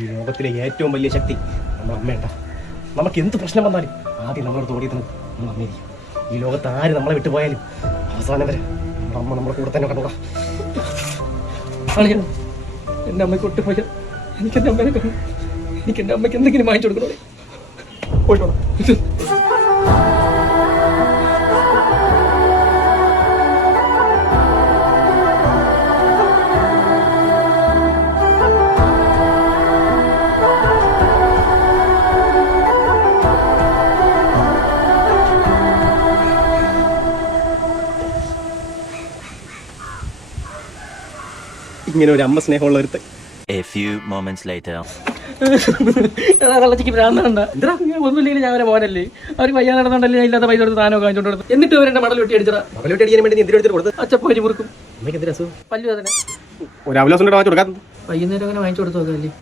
ഈ ലോകത്തിലെ ഏറ്റവും വലിയ ശക്തി നമ്മുടെ അമ്മയുണ്ട. നമുക്ക് എന്ത് പ്രശ്നം വന്നാലും ആദ്യം നമ്മളോട് ഓടിയെത്തുന്നത് നമ്മൾ അമ്മയായിരിക്കും. ഈ ലോകത്ത് ആര് നമ്മളെ വിട്ടുപോയാലും അവസാനം വരെ നമ്മുടെ അമ്മ നമ്മുടെ കൂടെ തന്നെ കണ്ടോടാ. എൻ്റെ അമ്മയ്ക്ക് ഒട്ടുപോയ എനിക്ക് എൻ്റെ അമ്മയെ കാണും. എനിക്ക് എൻ്റെ അമ്മയ്ക്ക് എന്തെങ്കിലും വാങ്ങിച്ചു കൊടുക്കണോ? പോയിട്ടോളാം. ഇങ്ങനെ ഒരു അമ്മ സ്നേഹമുള്ള ഒരുത്ത്. A few moments later. കള്ളച്ചിക്ക് ഭ്രാന്തണ്ട. ഒന്നുമില്ലെങ്കിൽ ഞാൻ അവരെ മോനല്ലേ, അവർ പയ്യാൻ നടന്നുണ്ടല്ലേ ഞാൻ ഇല്ലാത്ത പൈസ കൊടുത്ത് താനോ കാണിച്ചോണ്ട് കൊടുത്തു. എന്നിട്ട് അവരെന്റെ മടൽ വെട്ടി അടിച്ചതാ. മടൽ വെട്ടി അടിക്കാൻ വേണ്ടി നീ എന്തിനെടുത്ത് കൊടുത്ത്? അച്ചപ്പോരി മുറുക്കും അമ്മയ്ക്ക് എന്ത് രസം. പല്ലു അതിനെ ഒരു അവലോസം വാങ്ങിച്ചു കൊടുക്കാത്ത വൈകുന്നേരം അങ്ങനെ വാങ്ങിച്ചു കൊടുത്തു. അതല്ലേ